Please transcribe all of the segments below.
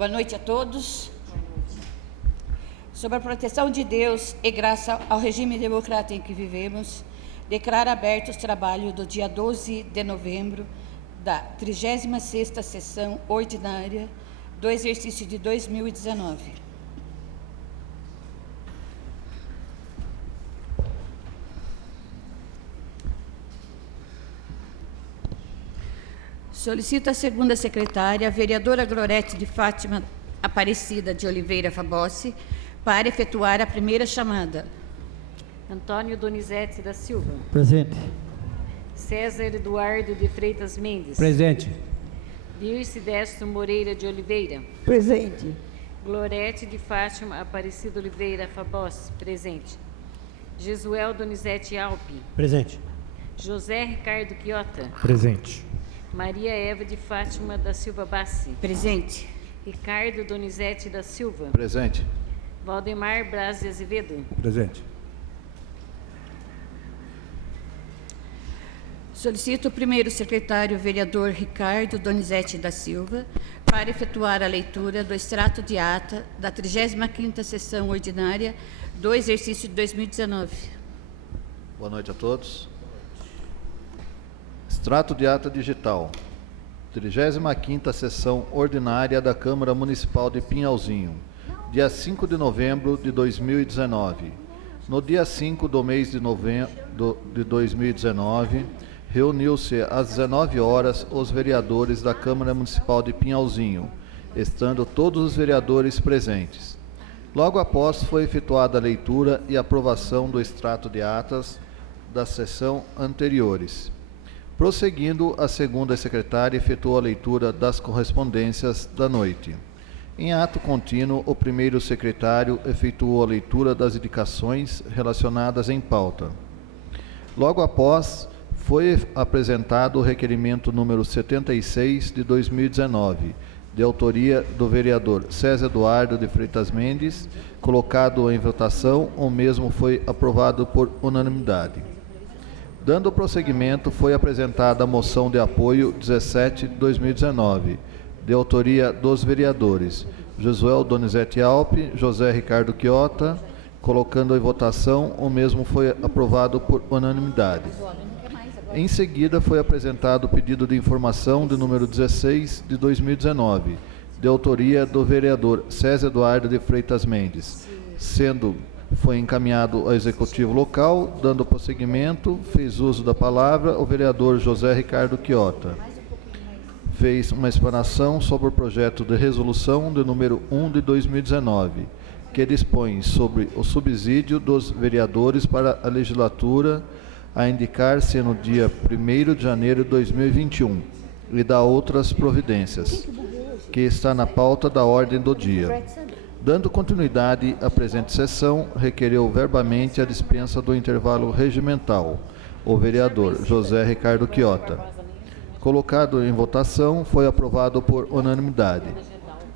Boa noite a todos. Sob a proteção de Deus e graças ao regime democrático em que vivemos, declaro abertos os trabalhos do dia 12 de novembro da 36ª sessão ordinária do exercício de 2019. Solicito a segunda secretária, a vereadora Glorete de Fátima Aparecida de Oliveira Fabossi, para efetuar a primeira chamada. Antônio Donizete da Silva. Presente. César Eduardo de Freitas Mendes. Presente. Dirce Destro Moreira de Oliveira. Presente. Glorete de Fátima Aparecida Oliveira Fabossi. Presente. Jesuel Donizete Alpe. Presente. José Ricardo Quiota. Presente. Maria Eva de Fátima da Silva Bassi. Presente. Ricardo Donizete da Silva. Presente. Valdemar Braz de Azevedo. Presente. Solicito o primeiro secretário, vereador Ricardo Donizete da Silva, para efetuar a leitura do extrato de ata da 35ª sessão ordinária do exercício de 2019. Boa noite a todos. Extrato de ata digital. 35ª sessão ordinária da Câmara Municipal de Pinhalzinho, dia 5 de novembro de 2019. No dia 5 do mês de novembro de 2019, reuniu-se às 19 horas os vereadores da Câmara Municipal de Pinhalzinho, estando todos os vereadores presentes. Logo após, foi efetuada a leitura e aprovação do extrato de atas da sessão anteriores. Prosseguindo, a segunda secretária efetuou a leitura das correspondências da noite. Em ato contínuo, o primeiro secretário efetuou a leitura das indicações relacionadas em pauta. Logo após, foi apresentado o requerimento número 76 de 2019, de autoria do vereador César Eduardo de Freitas Mendes, colocado em votação, o mesmo foi aprovado por unanimidade. Dando prosseguimento, foi apresentada a moção de apoio 17 de 2019, de autoria dos vereadores Josuel Donizete Alpe, José Ricardo Quiota, colocando em votação, o mesmo foi aprovado por unanimidade. Em seguida, foi apresentado o pedido de informação de número 16 de 2019, de autoria do vereador César Eduardo de Freitas Mendes, foi encaminhado ao Executivo Local, dando prosseguimento, fez uso da palavra o vereador José Ricardo Quiota. Fez uma explanação sobre o projeto de resolução de número 1 de 2019, que dispõe sobre o subsídio dos vereadores para a legislatura a indicar-se no dia 1º de janeiro de 2021 e da outras providências, que está na pauta da ordem do dia. Dando continuidade à presente sessão, requereu verbamente a dispensa do intervalo regimental, o vereador José Ricardo Quiota. Colocado em votação, foi aprovado por unanimidade.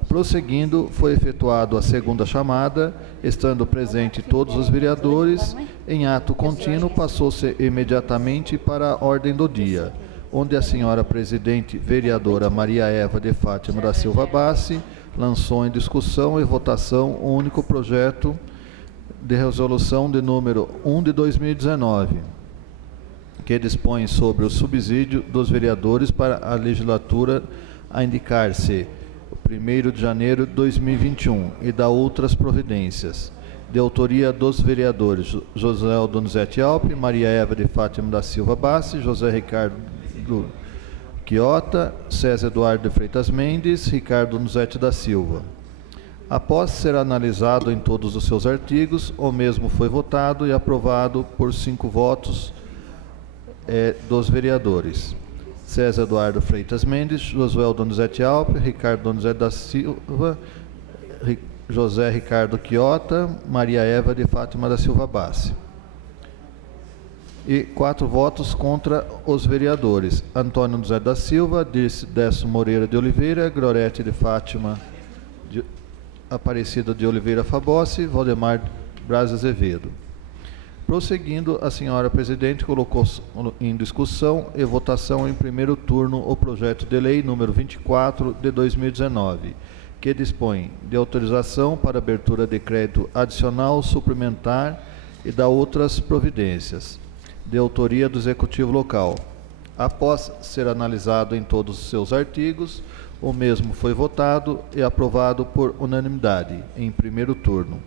Prosseguindo, foi efetuado a segunda chamada, estando presente todos os vereadores, em ato contínuo passou-se imediatamente para a ordem do dia, onde a senhora presidente vereadora Maria Eva de Fátima da Silva Bassi lançou em discussão e votação o único projeto de resolução de número 1 de 2019, que dispõe sobre o subsídio dos vereadores para a legislatura a indicar-se 1º de janeiro de 2021 e da outras providências, de autoria dos vereadores José Donizete Alpe, Maria Eva de Fátima da Silva Bassi, José Ricardo Quiota, César Eduardo de Freitas Mendes, Ricardo Donizete da Silva. Após ser analisado em todos os seus artigos, o mesmo foi votado e aprovado por 5 votos dos vereadores César Eduardo Freitas Mendes, Josué Donizete Alpe, Ricardo Donizete da Silva, José Ricardo Quiota, Maria Eva de Fátima da Silva Bassi. E 4 votos contra os vereadores Antônio José da Silva, Dirce Destro Moreira de Oliveira, Glorete de Fátima Aparecida de Oliveira Fabossi, Valdemar Braz Azevedo. Prosseguindo, a senhora presidente colocou em discussão e votação em primeiro turno o projeto de lei número 24 de 2019, que dispõe de autorização para abertura de crédito adicional, suplementar e da outras providências, de autoria do Executivo Local. Após ser analisado em todos os seus artigos, o mesmo foi votado e aprovado por unanimidade, em primeiro turno.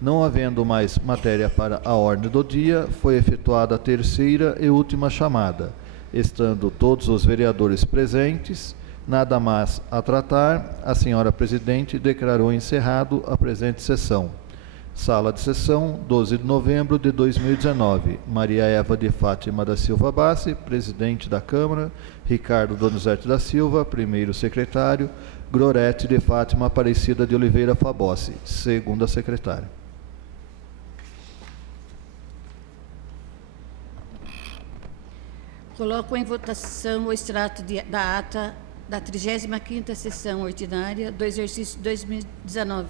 Não havendo mais matéria para a ordem do dia, foi efetuada a terceira e última chamada. Estando todos os vereadores presentes, nada mais a tratar, a senhora presidente declarou encerrado a presente sessão. Sala de sessão, 12 de novembro de 2019. Maria Eva de Fátima da Silva Bassi, presidente da Câmara. Ricardo Donizete da Silva, primeiro secretário. Glorete de Fátima Aparecida de Oliveira Fabossi, segunda secretária. Coloco em votação o extrato da ata da 35ª sessão ordinária do exercício 2019.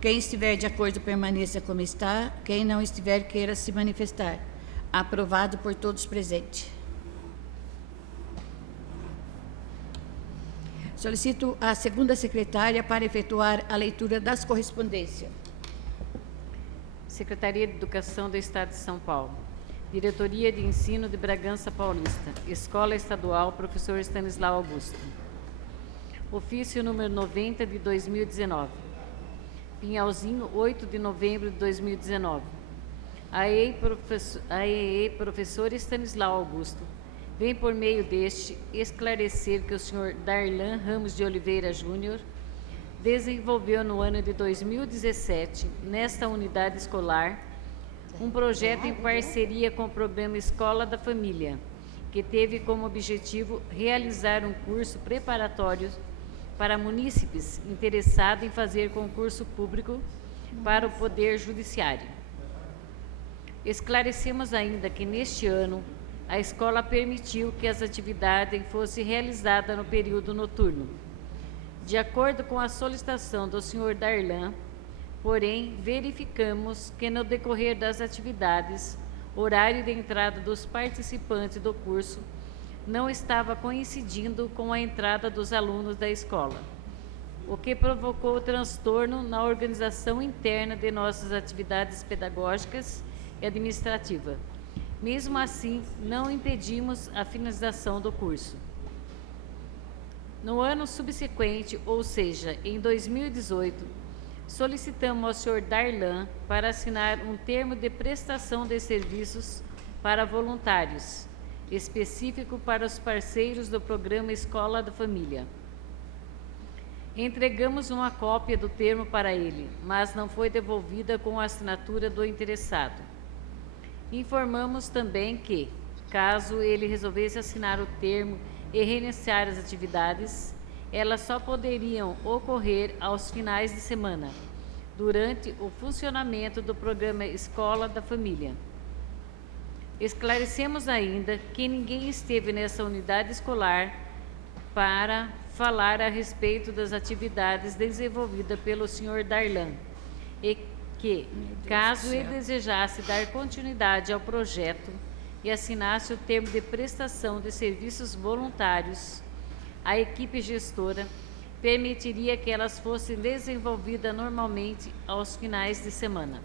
Quem estiver de acordo, permaneça como está. Quem não estiver, queira se manifestar. Aprovado por todos presentes. Solicito a segunda secretária para efetuar a leitura das correspondências. Secretaria de Educação do Estado de São Paulo. Diretoria de Ensino de Bragança Paulista. Escola Estadual Professor Stanislau Augusto. Ofício número 90 de 2019. Pinhalzinho, 8 de novembro de 2019. AEE Professor Stanislau Augusto vem por meio deste esclarecer que o senhor Darlan Ramos de Oliveira Júnior desenvolveu no ano de 2017, nesta unidade escolar, um projeto em parceria com o programa Escola da Família, que teve como objetivo realizar um curso preparatório para munícipes interessados em fazer concurso público para o Poder Judiciário. Esclarecemos ainda que neste ano a escola permitiu que as atividades fossem realizadas no período noturno, de acordo com a solicitação do senhor Darlan. Porém, verificamos que no decorrer das atividades, horário de entrada dos participantes do curso não estava coincidindo com a entrada dos alunos da escola, o que provocou transtorno na organização interna de nossas atividades pedagógicas e administrativa. Mesmo assim, não impedimos a finalização do curso. No ano subsequente, ou seja, em 2018, solicitamos ao senhor Darlan para assinar um termo de prestação de serviços para voluntários, específico para os parceiros do programa Escola da Família. Entregamos uma cópia do termo para ele, mas não foi devolvida com a assinatura do interessado. Informamos também que, caso ele resolvesse assinar o termo e reiniciar as atividades, elas só poderiam ocorrer aos finais de semana, durante o funcionamento do programa Escola da Família. Esclarecemos ainda que ninguém esteve nessa unidade escolar para falar a respeito das atividades desenvolvidas pelo senhor Darlan e que, caso ele desejasse dar continuidade ao projeto e assinasse o termo de prestação de serviços voluntários, a equipe gestora permitiria que elas fossem desenvolvidas normalmente aos finais de semana.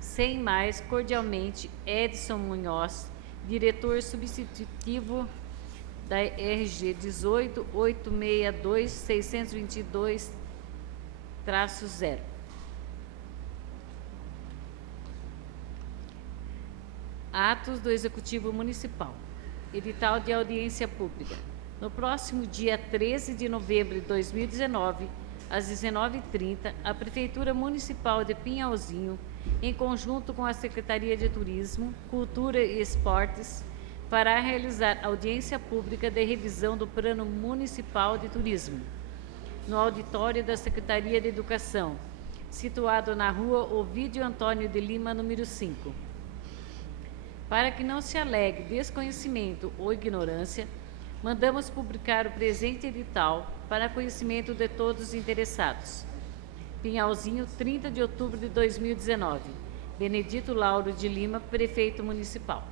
Sem mais, cordialmente, Edson Munhoz, diretor substitutivo da RG 18.862.622-0. Atos do Executivo Municipal. Edital de audiência pública. No próximo dia 13 de novembro de 2019, às 19h30, a Prefeitura Municipal de Pinhalzinho, em conjunto com a Secretaria de Turismo, Cultura e Esportes, fará realizar audiência pública de revisão do Plano Municipal de Turismo, no auditório da Secretaria de Educação, situado na rua Ovídio Antônio de Lima, número 5. Para que não se alegue desconhecimento ou ignorância, mandamos publicar o presente edital para conhecimento de todos os interessados. Pinhalzinho, 30 de outubro de 2019. Benedito Lauro de Lima, Prefeito Municipal.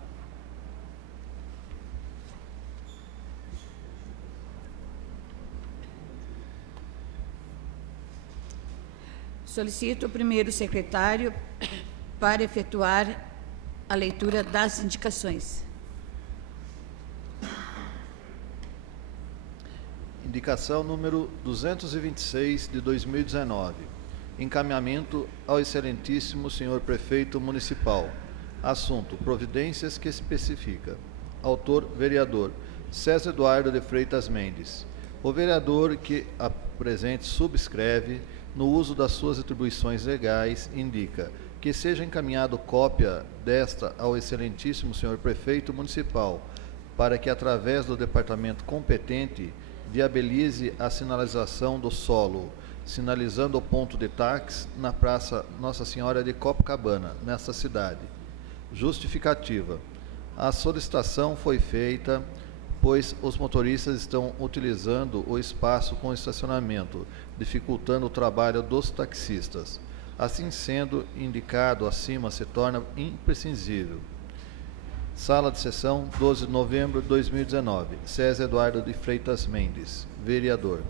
Solicito o primeiro secretário para efetuar a leitura das indicações. Indicação número 226 de 2019. Encaminhamento ao excelentíssimo senhor prefeito municipal. Assunto: providências que especifica. Autor: vereador César Eduardo de Freitas Mendes. O vereador que a presente subscreve, no uso das suas atribuições legais, indica que seja encaminhado cópia desta ao excelentíssimo senhor prefeito municipal, para que, através do departamento competente, viabilize a sinalização do solo, sinalizando o ponto de táxi na Praça Nossa Senhora de Copacabana, nesta cidade. Justificativa. A solicitação foi feita pois os motoristas estão utilizando o espaço com estacionamento, dificultando o trabalho dos taxistas. Assim sendo, indicado acima se torna imprescindível. Sala de sessão, 12 de novembro de 2019. César Eduardo de Freitas Mendes, vereador.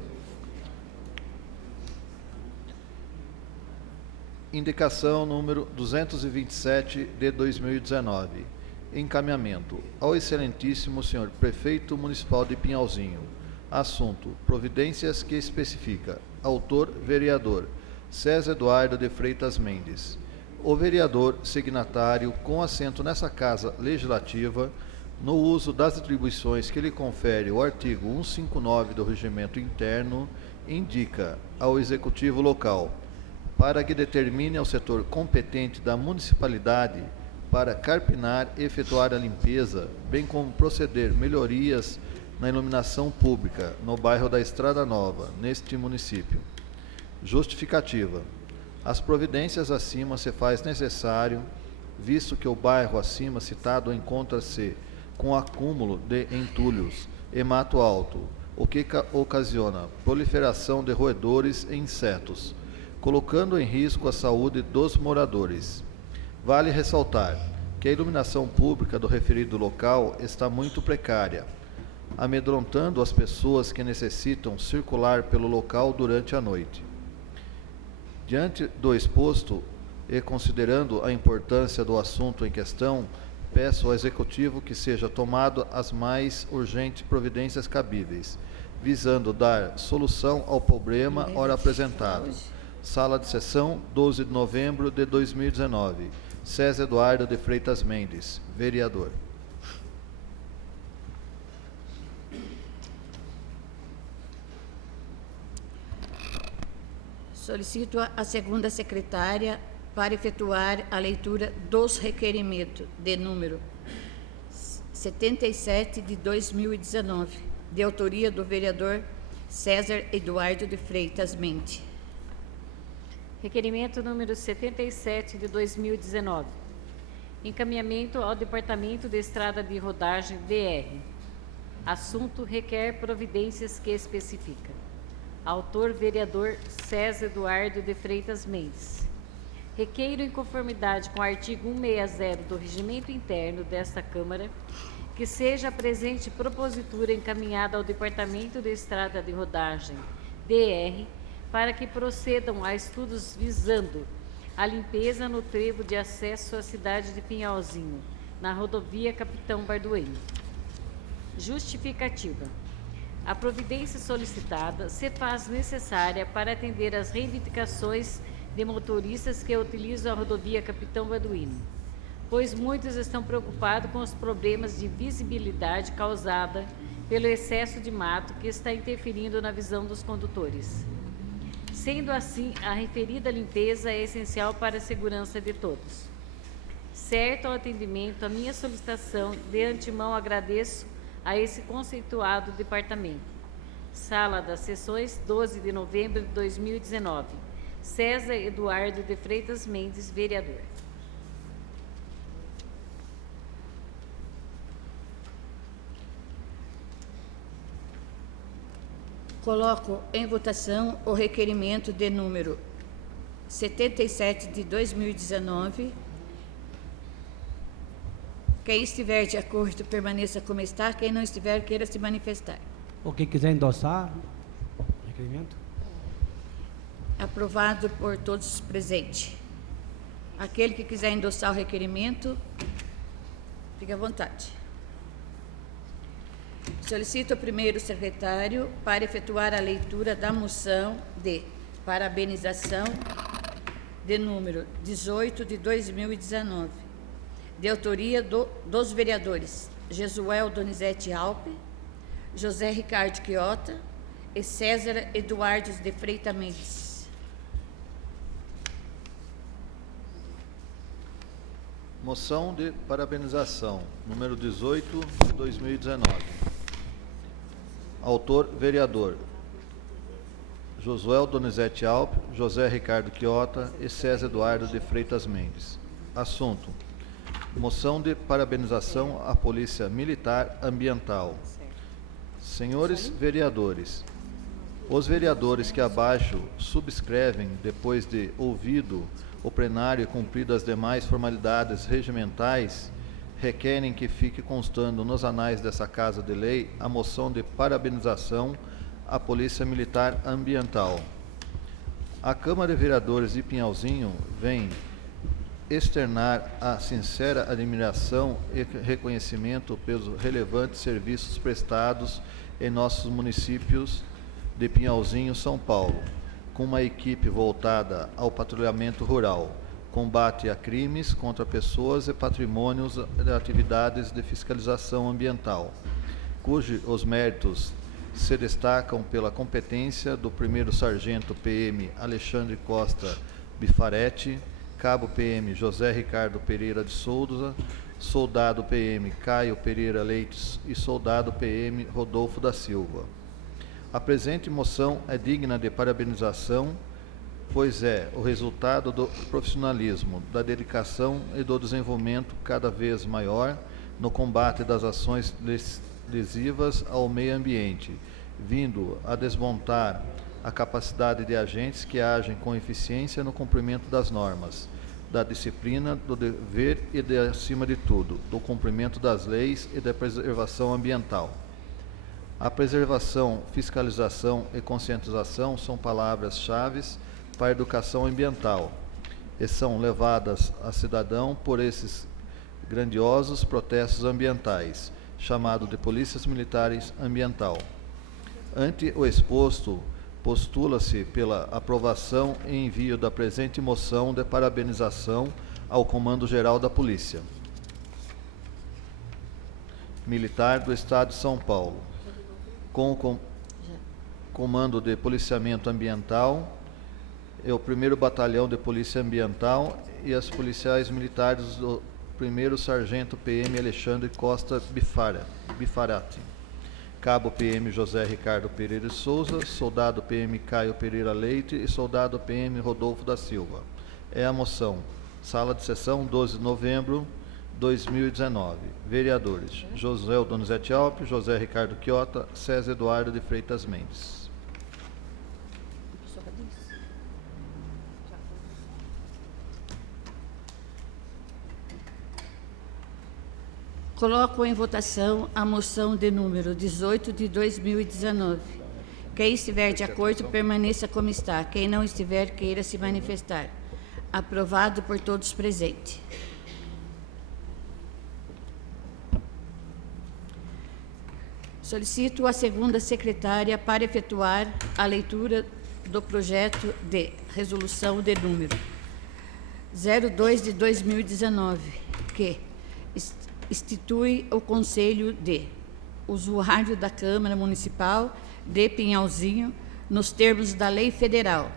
Indicação número 227 de 2019. Encaminhamento ao excelentíssimo senhor prefeito municipal de Pinhalzinho. Assunto: providências que especifica. Autor: vereador César Eduardo de Freitas Mendes. O vereador signatário, com assento nessa Casa Legislativa, no uso das atribuições que lhe confere o artigo 159 do Regimento Interno, indica ao Executivo Local, para que determine ao setor competente da municipalidade para carpinar e efetuar a limpeza, bem como proceder melhorias na iluminação pública no bairro da Estrada Nova, neste município. Justificativa. As providências acima se faz necessário, visto que o bairro acima citado encontra-se com acúmulo de entulhos e mato alto, o que ocasiona proliferação de roedores e insetos, colocando em risco a saúde dos moradores. Vale ressaltar que a iluminação pública do referido local está muito precária, amedrontando as pessoas que necessitam circular pelo local durante a noite. Diante do exposto e considerando a importância do assunto em questão, peço ao Executivo que seja tomado as mais urgentes providências cabíveis, visando dar solução ao problema ora apresentado. Sala de sessão, 12 de novembro de 2019. César Eduardo de Freitas Mendes, vereador. Solicito a segunda secretária para efetuar a leitura dos requerimentos de número 77 de 2019, de autoria do vereador César Eduardo de Freitas Mendes. Requerimento número 77 de 2019. Encaminhamento ao Departamento de Estrada de Rodagem, DR. Assunto: requer providências que especifica. Autor: vereador César Eduardo de Freitas Mendes. Requeiro, em conformidade com o artigo 160 do Regimento Interno desta Câmara, que seja a presente propositura encaminhada ao Departamento de Estrada de Rodagem, DR, para que procedam a estudos visando a limpeza no trevo de acesso à cidade de Pinhalzinho, na rodovia Capitão Bardueno. Justificativa. A providência solicitada se faz necessária para atender às reivindicações de motoristas que utilizam a rodovia Capitão Bardueno, pois muitos estão preocupados com os problemas de visibilidade causada pelo excesso de mato que está interferindo na visão dos condutores. Sendo assim, a referida limpeza é essencial para a segurança de todos. Certo ao atendimento à minha solicitação, de antemão agradeço a esse conceituado departamento. Sala das Sessões, 12 de novembro de 2019. César Eduardo de Freitas Mendes, vereador. Coloco em votação o requerimento de número 77 de 2019. Quem estiver de acordo, permaneça como está. Quem não estiver, queira se manifestar. Ou quem quiser endossar o requerimento. Aprovado por todos presentes. Aquele que quiser endossar o requerimento, fique à vontade. Solicito ao primeiro secretário para efetuar a leitura da moção de parabenização de número 18 de 2019, de autoria dos vereadores Jesuel Donizete Alpe, José Ricardo Quiota e César Eduardo de Freitas Mendes. Moção de parabenização, número 18 de 2019. Autor, vereador Josuel Donizete Alpe, José Ricardo Quiota e César Eduardo de Freitas Mendes. Assunto: moção de parabenização à Polícia Militar Ambiental. Senhores vereadores, os vereadores que abaixo subscrevem, depois de ouvido o plenário e cumpridas as demais formalidades regimentais, requerem que fique constando nos anais dessa Casa de Lei a moção de parabenização à Polícia Militar Ambiental. A Câmara de Vereadores de Pinhalzinho vem externar a sincera admiração e reconhecimento pelos relevantes serviços prestados em nossos municípios de Pinhalzinho, São Paulo, com uma equipe voltada ao patrulhamento rural, combate a crimes contra pessoas e patrimônios de atividades de fiscalização ambiental, cujos os méritos se destacam pela competência do primeiro sargento PM Alexandre Costa Bifaretti, cabo PM José Ricardo Pereira de Souza, soldado PM Caio Pereira Leites e soldado PM Rodolfo da Silva. A presente moção é digna de parabenização, pois é o resultado do profissionalismo, da dedicação e do desenvolvimento cada vez maior no combate das ações lesivas ao meio ambiente, vindo a desmontar a capacidade de agentes que agem com eficiência no cumprimento das normas, da disciplina, do dever e, acima de tudo, do cumprimento das leis e da preservação ambiental. A preservação, fiscalização e conscientização são palavras-chave para a educação ambiental e são levadas a cidadão por esses grandiosos protestos ambientais, chamado de Polícias Militares Ambiental. Ante o exposto, postula-se pela aprovação e envio da presente moção de parabenização ao Comando-Geral da Polícia Militar do Estado de São Paulo, com o Comando de Policiamento Ambiental e o 1º Batalhão de Polícia Ambiental e as policiais militares do 1º Sargento PM Alexandre Costa Bifarati, cabo PM José Ricardo Pereira de Souza, soldado PM Caio Pereira Leite e soldado PM Rodolfo da Silva. É a moção. Sala de sessão, 12 de novembro de 2019. Vereadores: Josuel Donizete Alpe, José Ricardo Quiota, César Eduardo de Freitas Mendes. Coloco em votação a moção de número 18 de 2019. Quem estiver de acordo, permaneça como está. Quem não estiver, queira se manifestar. Aprovado por todos presentes. Solicito a segunda secretária para efetuar a leitura do projeto de resolução de número 02 de 2019, que institui o Conselho de Usuário da Câmara Municipal de Pinhalzinho nos termos da Lei Federal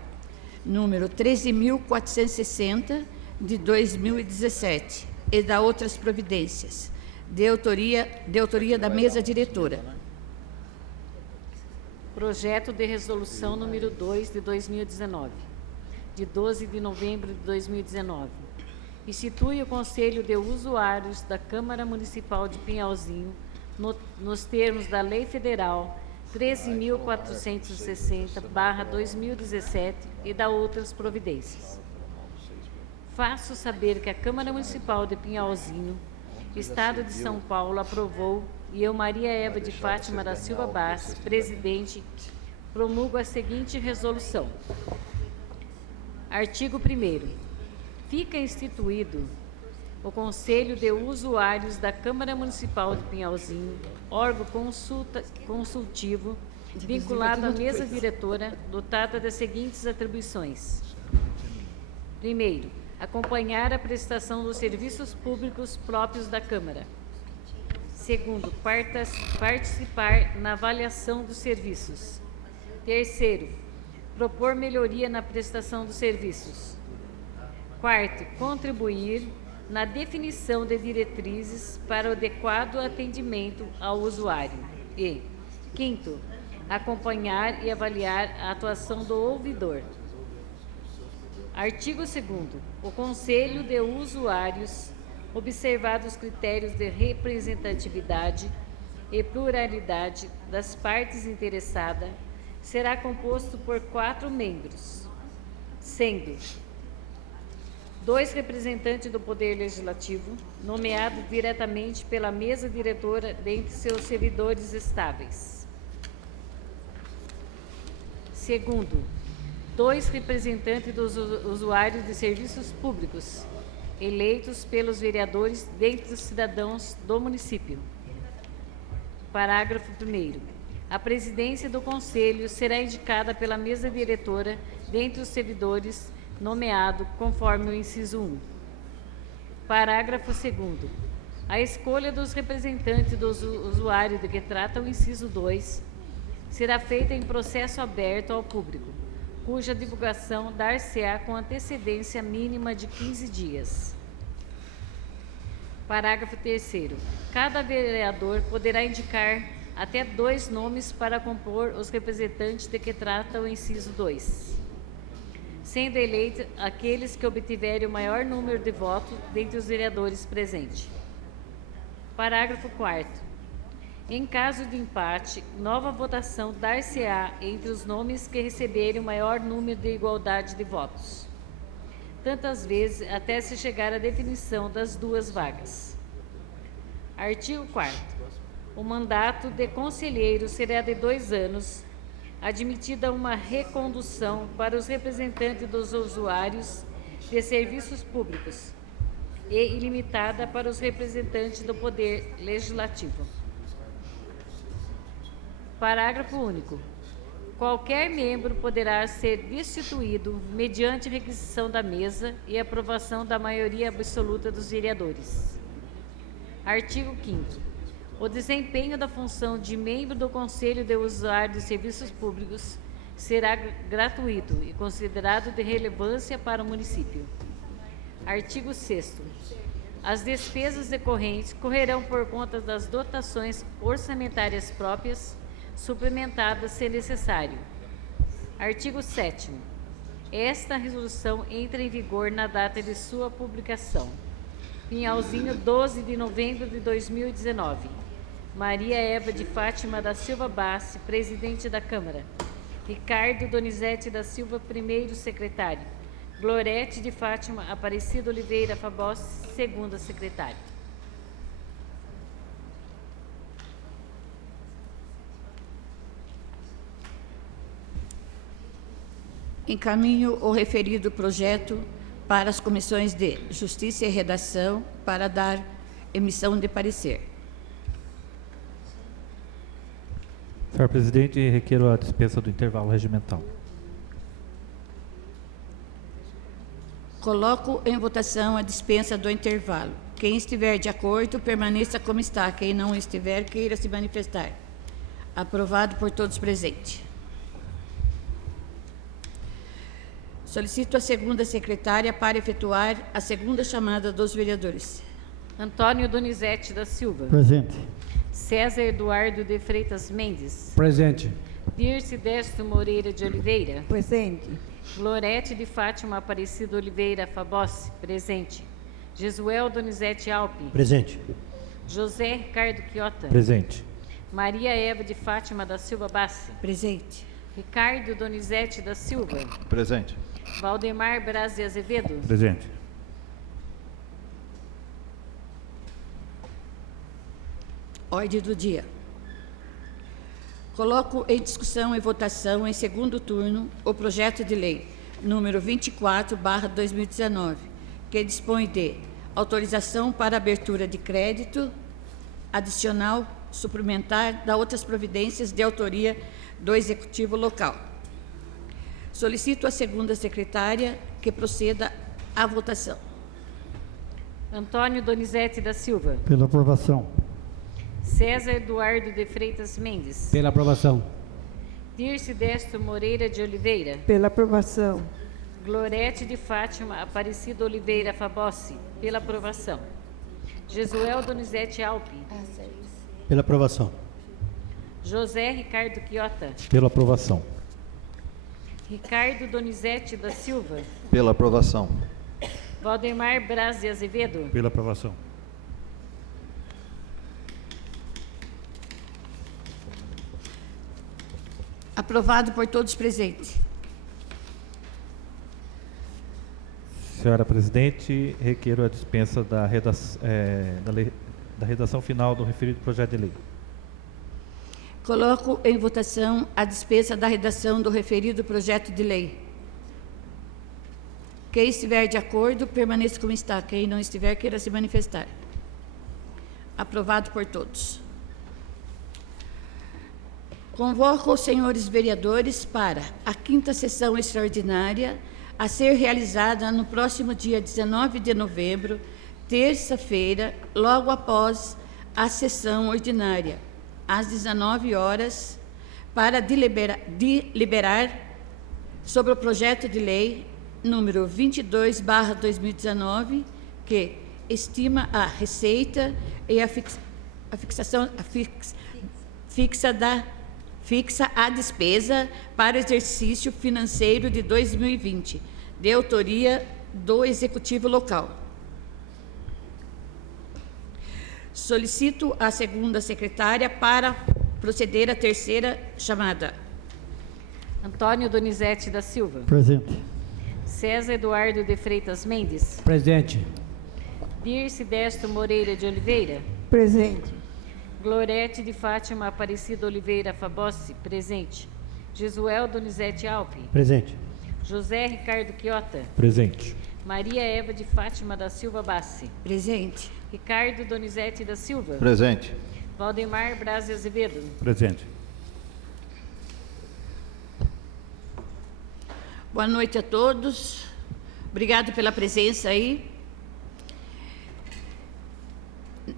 número 13.460 de 2017 e da outras providências, de autoria da mesa diretora. Projeto de resolução número 2 de 2019, de 12 de novembro de 2019. Institui o Conselho de Usuários da Câmara Municipal de Pinhalzinho nos termos da Lei Federal 13.460/2017 e da outras providências. Faço saber que a Câmara Municipal de Pinhalzinho, Estado de São Paulo, aprovou e eu, Maria Eva de Fátima da Silva Bastos, presidente, promulgo a seguinte resolução. Artigo 1º. Fica instituído o Conselho de Usuários da Câmara Municipal de Pinhalzinho, órgão consultivo, vinculado à mesa diretora, dotada das seguintes atribuições. Primeiro, acompanhar a prestação dos serviços públicos próprios da Câmara. Segundo, participar na avaliação dos serviços. Terceiro, propor melhoria na prestação dos serviços. Quarto, contribuir na definição de diretrizes para o adequado atendimento ao usuário. E, quinto, acompanhar e avaliar a atuação do ouvidor. Artigo 2º. O Conselho de Usuários, observados os critérios de representatividade e pluralidade das partes interessadas, será composto por 4 membros, sendo 2 representantes do Poder Legislativo, nomeados diretamente pela mesa diretora dentre seus servidores estáveis. Segundo, 2 representantes dos usuários de serviços públicos, eleitos pelos vereadores dentre os cidadãos do município. Parágrafo 1º. A presidência do Conselho será indicada pela mesa diretora dentre os servidores nomeado conforme o inciso 1. Parágrafo 2º. A escolha dos representantes dos usuários de que trata o inciso 2 será feita em processo aberto ao público, cuja divulgação dar-se-á com antecedência mínima de 15 dias. Parágrafo 3º. Cada vereador poderá indicar até 2 nomes para compor os representantes de que trata o inciso 2, sendo eleitos aqueles que obtiverem o maior número de votos dentre os vereadores presentes. Parágrafo 4º. Em caso de empate, nova votação dar-se-á entre os nomes que receberem o maior número de igualdade de votos, tantas vezes até se chegar à definição das 2 vagas. Artigo 4º. O mandato de conselheiro será de 2 anos, admitida uma recondução para os representantes dos usuários de serviços públicos e ilimitada para os representantes do Poder Legislativo. Parágrafo único. Qualquer membro poderá ser destituído mediante requisição da mesa e aprovação da maioria absoluta dos vereadores. Artigo 5º. O desempenho da função de membro do Conselho de Usuários de Serviços Públicos será gratuito e considerado de relevância para o município. Artigo 6º. As despesas decorrentes correrão por conta das dotações orçamentárias próprias, suplementadas se necessário. Artigo 7º. Esta resolução entra em vigor na data de sua publicação. Pinhalzinho, 12 de novembro de 2019. Maria Eva de Fátima da Silva Bassi, presidente da Câmara. Ricardo Donizete da Silva, primeiro secretário. Glorete de Fátima Aparecida Oliveira Fabossi, segunda secretária. Encaminho o referido projeto para as comissões de Justiça e Redação para dar emissão de parecer. Senhor presidente, requeiro a dispensa do intervalo regimental. Coloco em votação a dispensa do intervalo. Quem estiver de acordo, permaneça como está. Quem não estiver, queira se manifestar. Aprovado por todos presentes. Solicito a segunda secretária para efetuar a segunda chamada dos vereadores. Antônio Donizete da Silva. Presente. César Eduardo de Freitas Mendes. Presente. Dirce Destro Moreira de Oliveira. Presente. Glorete de Fátima Aparecida Oliveira Fabossi. Presente. Jesuel Donizete Alpe. Presente. José Ricardo Quiota. Presente. Maria Eva de Fátima da Silva Bassi. Presente. Ricardo Donizete da Silva. Presente. Valdemar Braz de Azevedo. Presente. Ordem do dia. Coloco em discussão e votação em segundo turno o projeto de lei número 24/2019, que dispõe de autorização para abertura de crédito adicional suplementar da outras providências de autoria do Executivo Local. Solicito à segunda secretária que proceda à votação. Antônio Donizete da Silva. Pela aprovação. César Eduardo de Freitas Mendes. Pela aprovação. Dirce Destro Moreira de Oliveira. Pela aprovação. Glorete de Fátima Aparecida Oliveira Fabossi. Pela aprovação. Jesuel Donizete Alpe. Pela aprovação. José Ricardo Quiota. Pela aprovação. Ricardo Donizete da Silva. Pela aprovação. Valdemar Braz de Azevedo. Pela aprovação. Aprovado por todos presentes. Senhora Presidente, requeiro a dispensa da redação final do referido projeto de lei. Coloco em votação a dispensa da redação do referido projeto de lei. Quem estiver de acordo, permaneça como está. Quem não estiver, queira se manifestar. Aprovado por todos. Convoco os senhores vereadores para a 5ª sessão extraordinária a ser realizada no próximo dia 19 de novembro, terça-feira, logo após a sessão ordinária, às 19 horas, para deliberar sobre o projeto de lei número 22/2019, que estima a receita e fixa a despesa para o exercício financeiro de 2020, de autoria do Executivo Local. Solicito a segunda secretária para proceder à terceira chamada. Antônio Donizete da Silva. Presente. César Eduardo de Freitas Mendes. Presente. Dirce Destro Moreira de Oliveira. Presente. Glorete de Fátima Aparecida Oliveira Fabossi. Presente. Jesuel Donizete Alpe. Presente. José Ricardo Quiota. Presente. Maria Eva de Fátima da Silva Bassi. Presente. Ricardo Donizete da Silva. Presente. Valdemar Braz de Azevedo. Presente. Boa noite a todos. Obrigado pela presença aí.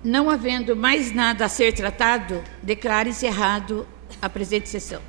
Não havendo mais nada a ser tratado, declaro encerrado a presente sessão.